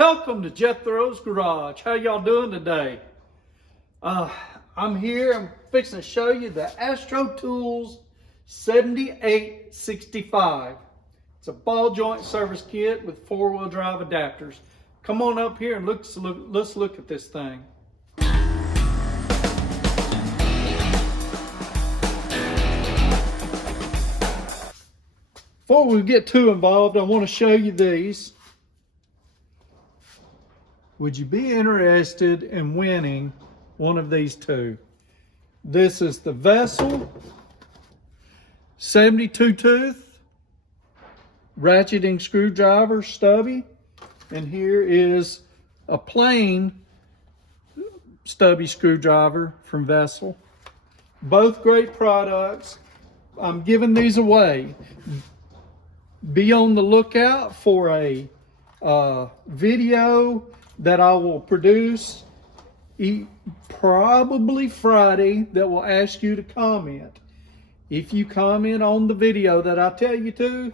Welcome to Jethro's Garage. How y'all doing today? I'm here. I'm fixing to show you the Astro Tools 7865. It's a ball joint service kit with four-wheel drive adapters. Come on up here and let's look at this thing. Before we get too involved, I want to show you these. Would you be interested in winning one of these two? This is the Vessel 72 tooth ratcheting screwdriver stubby, and here is a plain stubby screwdriver from Vessel. Both great products. I'm giving these away. Be on the lookout for a video that I will produce probably Friday that will ask you to comment. If you comment on the video that I tell you to,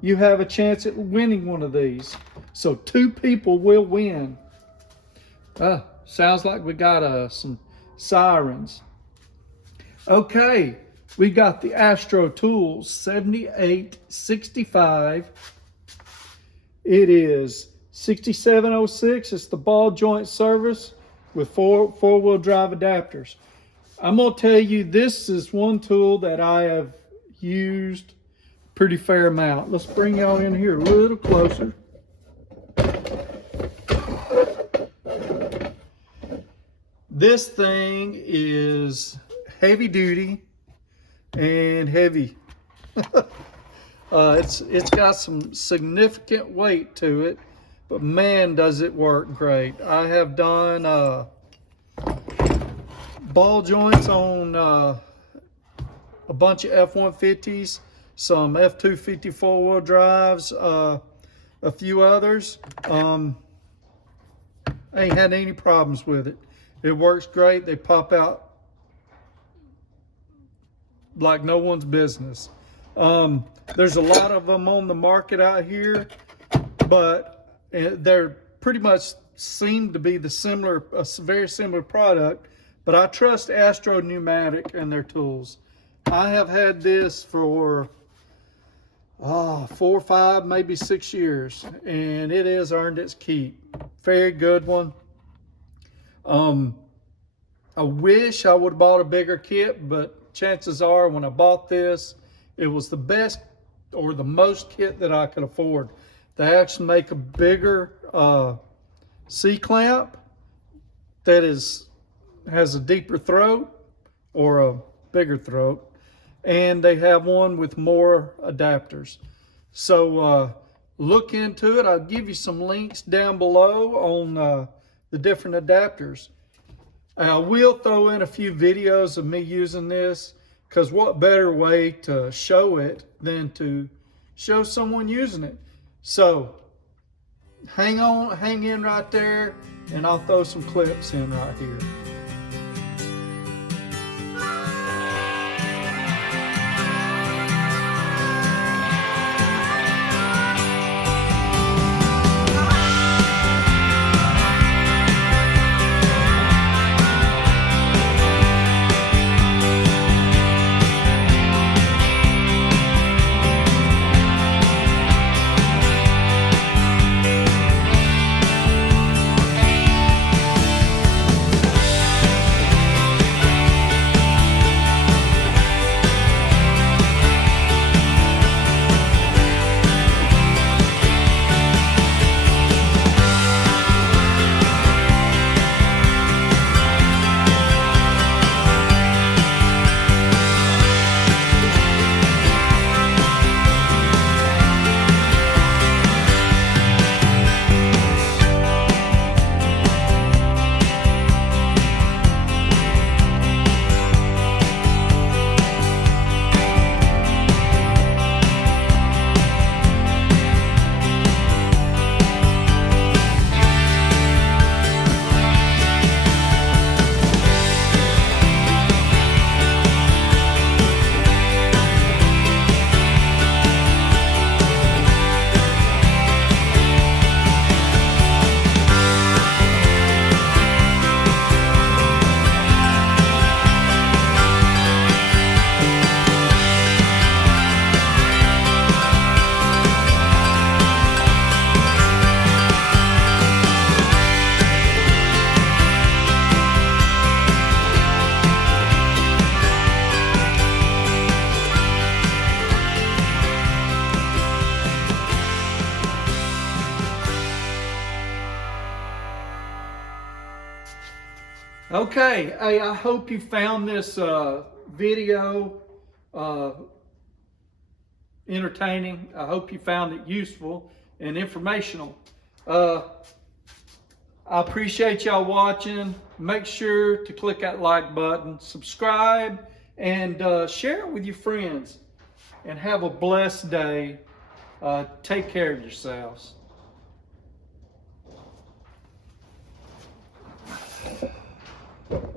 you have a chance at winning one of these. So 2 people will win. Sounds like we got some sirens. Okay, we got the Astro Tools 7865. It is 6706. It's the ball joint service with four-wheel drive adapters. I'm going to tell you, this is one tool that I have used a pretty fair amount. Let's bring y'all in here a little closer. This thing is heavy duty and heavy. It's got some significant weight to it, but man, does it work great. I have done ball joints on a bunch of F-150s, some F-250 four-wheel drives, a few others. I ain't had any problems with it. It works great. They pop out like no one's business. There's a lot of them on the market out here, but they're pretty much seem to be a very similar product. But I trust Astro Pneumatic and their tools. I have had this for 4, 5, maybe 6 years, and it has earned its keep. Very good one. I wish I would have bought a bigger kit, but chances are when I bought this, it was the best or the most kit that I could afford. They actually make a bigger C-clamp that has a deeper throat or a bigger throat, and they have one with more adapters. So look into it. I'll give you some links down below on the different adapters. I will throw in a few videos of me using this, because what better way to show it than to show someone using it. So hang in right there, and I'll throw some clips in right here. Okay, hey, I hope you found this video entertaining. I hope you found it useful and informational. I appreciate y'all watching. Make sure to click that like button, subscribe, and share it with your friends. And have a blessed day. Take care of yourselves.